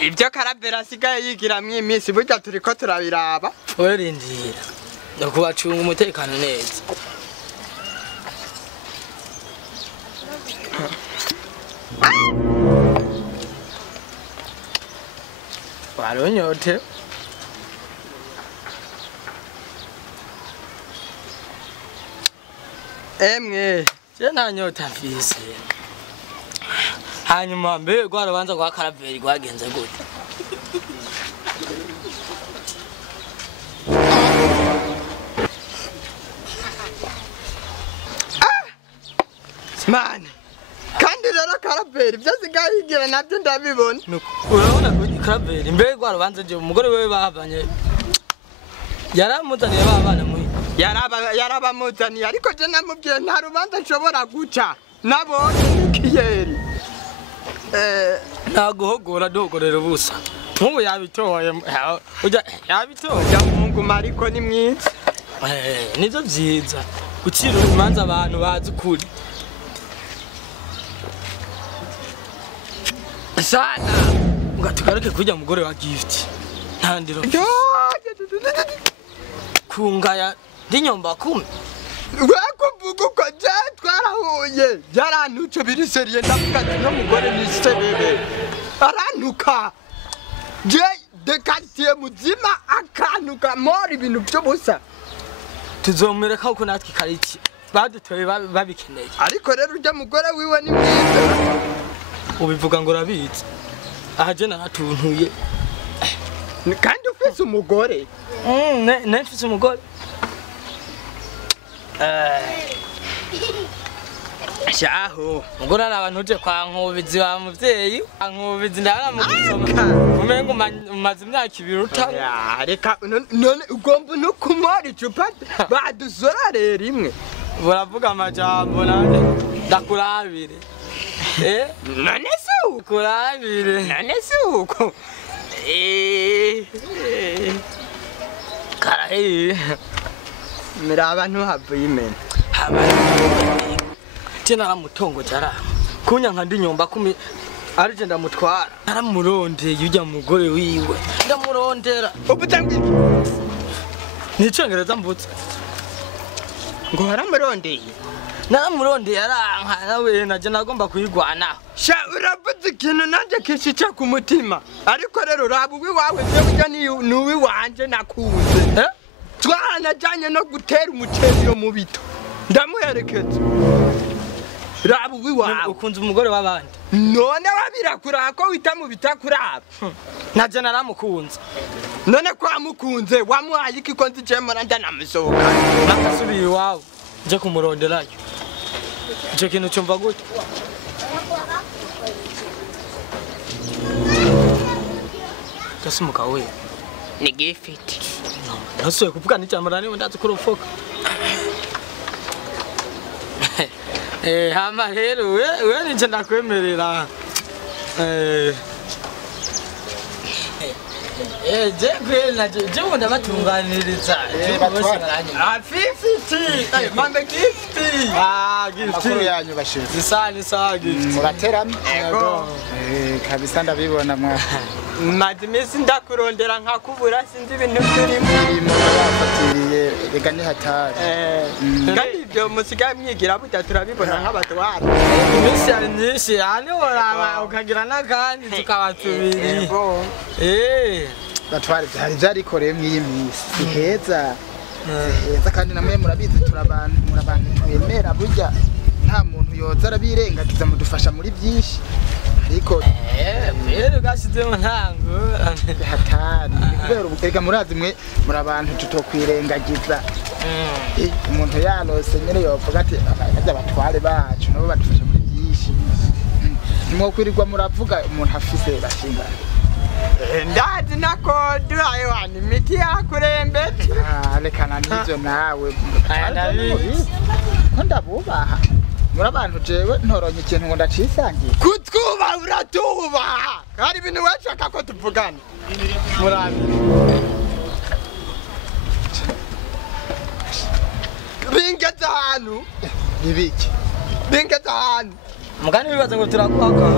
Ibyo karabera asigaye yigiramwe iminsi burya turiko turabiraba. Werindira. Ndakubacunga umutekano neza. Waronyote. Emwe, je ntanyota mfise. Hanyuma mbe rwarabanza kwa karaveri rwagenze gute? Man, kandi rero karabera ibyo asigaye yigira nabyo ndabibona. Urabona ko karaveri mbe rwarabanza je umugore wewe bahavanye. Yaramuzaniye babana mu yarabamuzaniye ariko je namubwiye nta rubanza nshobora guca nabonye kiyeri. Naguhogora duhogorera ubusa. Nkubu yabitoye yabitoye Mungu mariko ni mwiza. Nivyo vyiza. Ucira imanza abantu bazi ukuri. Sana ngatugaruke kujya mugore wa gift. Ntandiro. Kungaya nyumbakumi. Kuvuga uko je twarahuye yarantuce biri seriye ndavuga no mugore ni sebebe arantuka je de quartier muzima akanuka mori ibintu by'ubusa Tuzomwereka uko natwe kariki badutoye babikeneye ariko rero ujya mugore wiwe ni mwiza ubivuga ngo rabizi aha je naratuntuye kandi ufise umugore nefise umugore shaho mugora abantu uje kwa nkubizi wa muvyeyi nkubizi ndabana mu gusoma umengo umaze imyaka 2 utanga ya reka none ugomba no kumara icupa baduzorare rimwe buravuga amajambo nande ndakurabire none se kurabire none se uko karahe mira abantu havuye imene tena ramutongo jara kunya nkandi nyumbakumi arije ndamutwara naramurondeye ujya mugore wiwe ndamurondera ubutangiki nicengereza mbutse ngo haramurondeye naramurondeye aranka nawe naje nagomba kuyigwana sha uravuze ikintu nanje kishica ku mutima ariko rero rabuwi wawe byo burya ni uwi wanje nakuze twanajanye no gutera umuceri yo mu bito ndamuherekeza rabuwi wawe ukunze umugore w'abandi none wabirakura ko wita mu bitakuraba naje naramukunze none kwa mukunze wamuhaye iki ko nzi cemora ndanamusohoka nakasubiye iwawe nje kumuronderayo icyo kintu cyumva gute kasi umugabo we ni gifiti nasuye kuvuga n'icamara niwe ndazi kurufoka hama rero we nije ndakwemerera je kweli naje ubundi abatunganiriza fifiti mambe gifiti gifiti makuru yanyu bashize isa gifiti muraterana yego kabisa ndabibona mwa madimisi ndakurondera nkakubura sinzi ibintu turimo bafatiriye rega ni hatari kandi ibyo musigaye mwigira burya turabibona nk'abatwara iminsi ari myinshi yani woraba ukagira n'akandi tukabatubiri batwara byari byarikoreye mw'iyi minsi si heza kandi namwe murabizi murabantu twemera burya nta muntu yoza arabirengagiza mudufasha muri byinshi ariko rero gashyizemo ntango hatari kubera ubukeka murazi mwe murabantu tutokwirengagiza umuntu yanose nyene yovuga ati ajya batware bacu nabo badufasha muri byinshi nimwo kwirirwa muravuga umuntu afise bashinga ndazi nako duhaye wani imiti yakurembete rekana n'ivyo nawe ko ndabubaha muri abantu jewe ntoronye ikintu ngo ndacisangiye kutwubaha uratubaha hari ibintu washaka ko tuvugana murabi bingeze ahantu nibiki bingeze ahantu mugani bibaza ngo turakwaka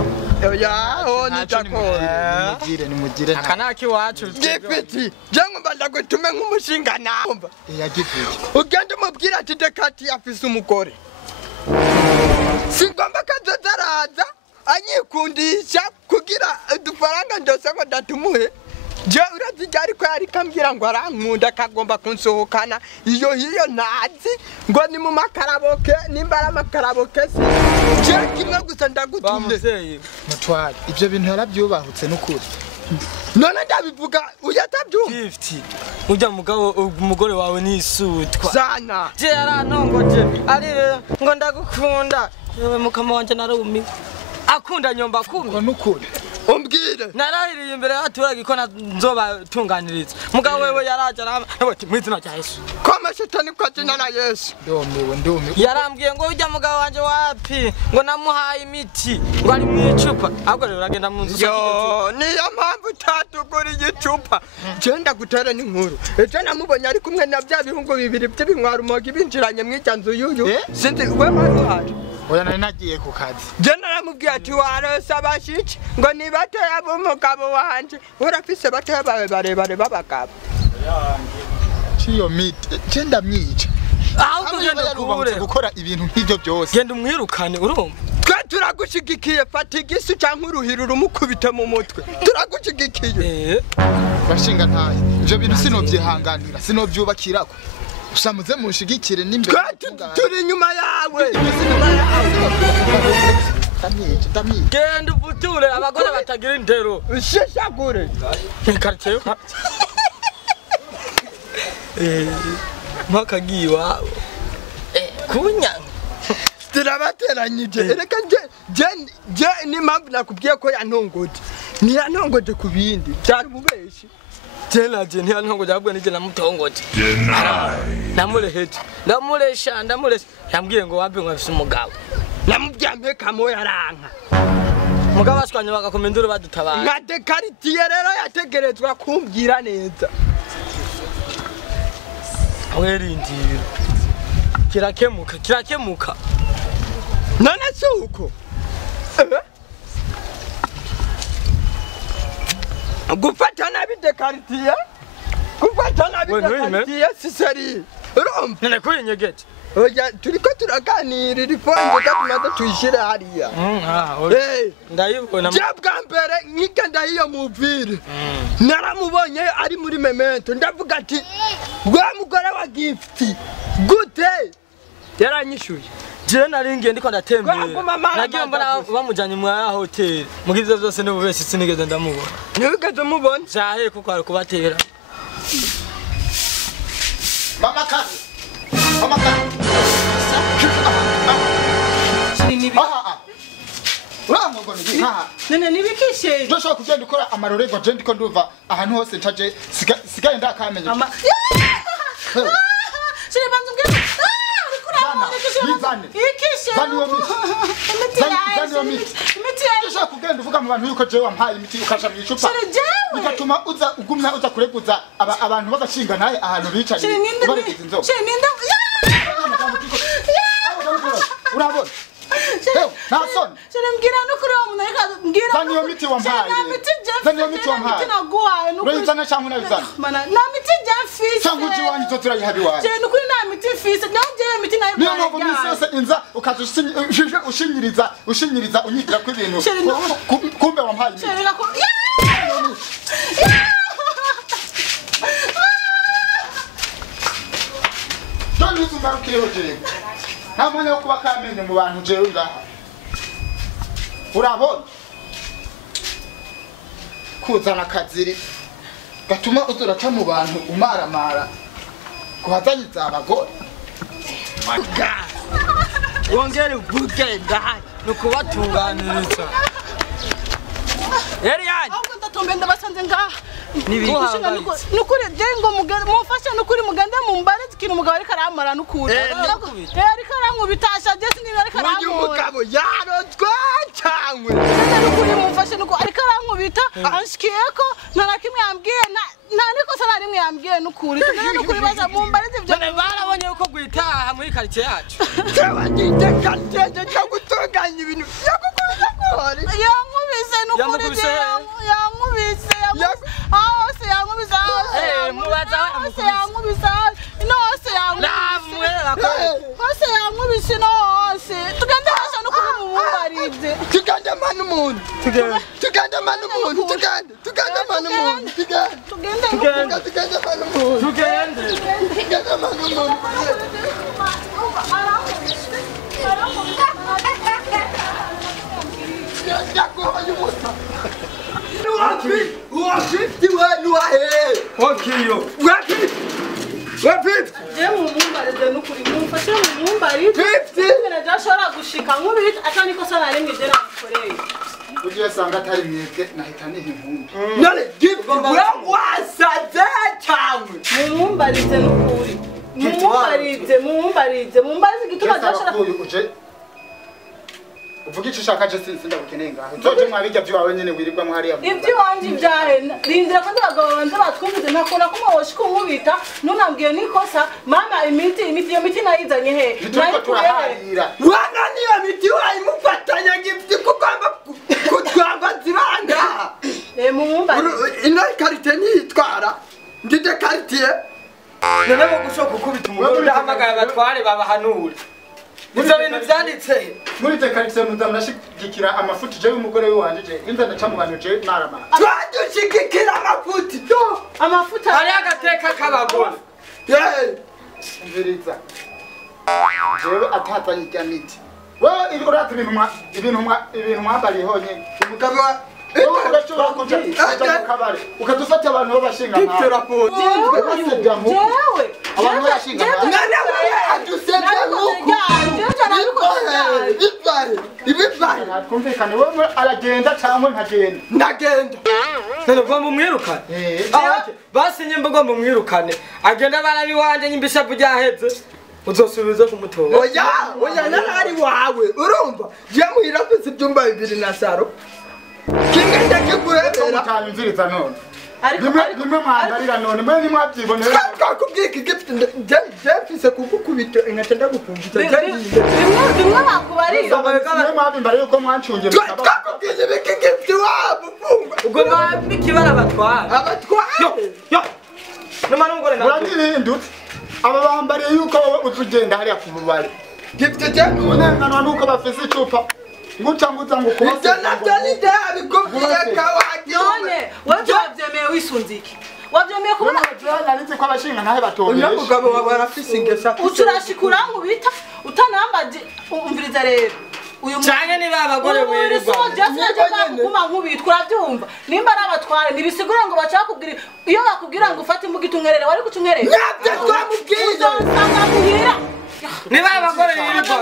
oya oni takora nimugire akanaki wacu gifiti jango ndagutume nk'umushinga namba ya gifiti ugende umubwira ati dekati afise umugore singomba kazozaraza anyikundisha kugira udufaranga ndose ngo datumuhe je urazi ryari ko yari kambwira ngo arankunda kagomba kunsohokana iyo hiyo nazi ngo ni mu makaraboke nimbara makaraboke si je kimwe gusa ndagutumye mutware ivyo bintu yarabyubahutse n'ukuri none ndabivuga uyatabyumva 50 ujya mugabo umugore wawe nisutwa sana je yarantongoje arire ngo ndagukunda yewe mukama wanje narumi akunda nyomba kumi n'ukuri umbwire narahiriye imbere y'abaturage ko nzobatunganiriza mugabo wewe yaraje arabati mwizina rya Yesu ko amashetani kwa jina na Yesu ndumiwe yarambwiye ngo ujya mugabo wanje wapi ngo namuhaye imiti ngo ari mu icupa ahubwo rero uragenda mu nzu yo niyo mpamvu utatuguriye icupa je ndagutera n'inkuru ejo namubonye ari kumwe na bya bihungu bibiri by'ibinkwara umogi binjiranye mw'icyanzu yuyu sinzi we waruhari oya nari nagiye ku kazi je naramubwiye ati warose abashiki ngo ni batoya b'umugabo wanje urafise batoya bawe barebare b'abagabo ciyo mite je ndamwica ahubwo genda kubure gukora ibintu nk'ivyo byose genda umwirukane urumva twe turagushigikiye fata igisi canke uruhira urumukubite mu mutwe turagushigikiye bashinga ntaye ivyo bintu sinovyihanganira sinovyubakirako usamuze mushigikire n'imbere turi inyuma yawe genda uvuture abagore batagira indero usheshagure quartier mpakagiye iwabo kunyanga turabateranyije reka je n'impamvu nakubwiye ko yantongoje ntiyantongoje ku bindi byari mubeshi Jenaje ntiyantongoje ahubwo nije namutongoje namureheje ndamuresha yambwiye ngo wambe nkafise umugabo namubyambe kamo yaranka mugabo ashwanye bagakomendura badutabara nka de quartier rero yategerezwa kumbwira neza werindira kirakemuka none suko gufatana bide quartier gufatana bide quartier sisari rom nene kuyinyegete oya turiko turaganira rifonje tumaze tuyishire hariya ndayibona bwa mbere nkike ndahiyo muvire naramubonye ari muri memento ndavuga ati wa mugore wa gifti gute yaranyishuye je naringiye ndiko ndatembera nagiye mbona bamujanye mu hotel mugivyo byose n'ububesi sinigeze ndamubona nigeze mubona jahe kuko ari kubatera mama kazi nene nibikishe ndoshobora kugenda ukora amarorerwa je ndiko nduva ahantu hose ntaje sigaye ndakamenya shire banzu ngene ndoshobora kugenda uvuga mu bantu yuko jewe wampaye imiti ukasha mu icupa bigatuma ugumya uza kureguza abantu bagashinga naye ahantu bicaye baregeza inzoga urabona nasoni mbwira no kuri wa muntu ariko mbwira zani yo miti wampaye urayizana cyangwa unayizana na miti jafise cyangwa uji wanyu zo turayihabi wawe no kuri na miti fise naje miti nayo niyo mpamvu misi yose inza ukaza ushinyiriza unyigira ku ibintu kumbe wampaye imiti Don't uzugarukiro jewe nta mwanya wo kuba kamenye mu bantu jewe ngaha urabona kuzana akaziri gatuma uzuraca mu bantu umaramara kuhazanyiza abagore wongere uvuge ngaha nukubatunganiriza Eliane ahubwo ndatombe ndabasanze ngaha nibikushingana nukuri jengo muganda mufasha nukuri muganda mumbare ikintu umugabo ariko aramara nukuri ariko arankubitashya je sinzi ariko aramura uyu mugabo yarozwe cyangwe nukuri mufasha nuko ariko arankubita anshikiyeko nta kimwe yambwiye nta nikosa na rimwe yambwiye nukuri nukuri baza mumbare ivyo barabonye uko gwitaha muri quartier yacu twabagite quartier cyo gutunganya ibintu yakukubita kuri yankubise n'ukuri yankubise hose yankubise mubaza hose yankubise ino hose hose yankubise ino hose tugende hose n'ukuri mumumbarize tugende manu muntu tugende manu muntu tugende manu muntu tugende manu muntu tugende manu muntu mumumbarize n'ukuri mumfashe mumumbarize ndashobora gushika nk'ubita atani ko sana rimwe dera mukoreye ugiye sanga atari mwebwe nahita n'inkumbi none gibwe wasaze cyangwe mumumbarize n'ukuri mumumbarize igituma ndashobora uvuga icyo ushaka je sindabukeneye ngaho nzoje mwabijya byawe nyene wirirwa mwariya ibyo wanje byahe rindira ko ndabagabo banze batwumvize ntakora ko mwoshika nkubita nunambwiye nikosa mama iyo miti nayizanye he turiko turaharira wana niyo miti wayimufatanya gifite kugamba kutwamba zibanga mumumbarize ino quartier nitwara ndide quartier none bo gushoka ukubita umugore udahamagara batware babahanura Muzo bintu byanditse muri tekanise muzamnashikira amafuti je umugore wanje je inza ndacamubanuje narama twadushikira amafuti amafuta ari agateka kabagore Mviriza jewe atatanye jamiti wewe urati ibintu mwambari honye umugabo urashobora kuja mu kabare ukadufata abantu babashinga nkawe jewe abantu bashinga nana wewe adusetse nuko ibivare twumvikane wewe aragenda cyangwa ntagenda ndagenda none bwo mumwirukane basinye mbogo mumwirukane agenda barabi wanje nyimbisha bujaheze uzosubiza kumutora oya narari wawe urumva je muhirafise ibyumba 2 na saro kimwe ndakiguhebera mviriza none rimwe mwandarira none mwe nimwabyibonera twakubwika gift jefise kugukubita ingaca ndagupfungita bimwe bakubarira mwe mwabimbara yuko mwancungiye twakubwije biki gift wabo funga ubwo babikibara batwara yo noma ngore na urangirindutse aba bambariye yuko wowe uzugenda hariya ku bubare gift je unengana nuko bafise icupa ngucanguza ngo kubase nabyo ni ndabikubwiye kawagi none wabyemeye wisunziki wabyemeye kubona nanditse ko abashinga nahe batoye uyu mugabo wawe arafise ingesa uturashikura nkubita utanambaje umviriza rero uyu cyane niba abagore wirirwa kuma nkubitwa urabyumva nimba ari abatware nibisigure ngo bacakubwira iyo bakubwira ngo ufate imbuga ungerere wari gucungerera nabyo twamubwiye uzosanga muhira niba abagore wirirwa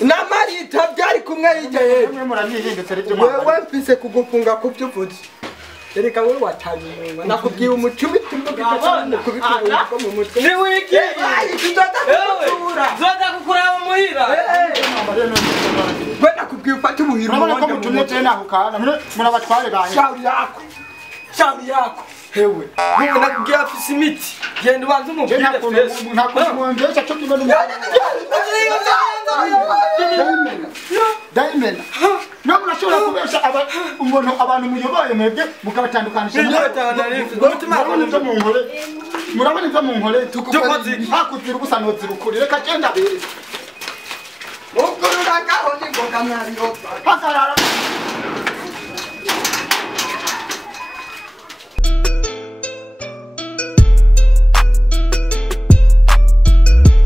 namarita byari kumwe yigeye mwe muranihindutse ribyo wewe mfise kugufunga kubyuvuze Erika wewe watanyuma nakubwiye umucumi tumbuka cyane kubikubura mu mutwe ni wiki zoza kukuraba muhira we nakubwiye ufate ubuhiro urabona ko mutumye je naho kana murabatware bahe shauri yako hewe niwe nakubwiye afise imiti genda ubanze umubwire fresh nakumwongesha cyo kimwe Diamond no murashobora kubesha umuntu abantu muyoboye mwebwe mukabatandukanisha murabona ivyo mu nkore hakuzira ubusanotsi rukuri reka genda bere ukururagaho ni ngoga mwari yose hakarara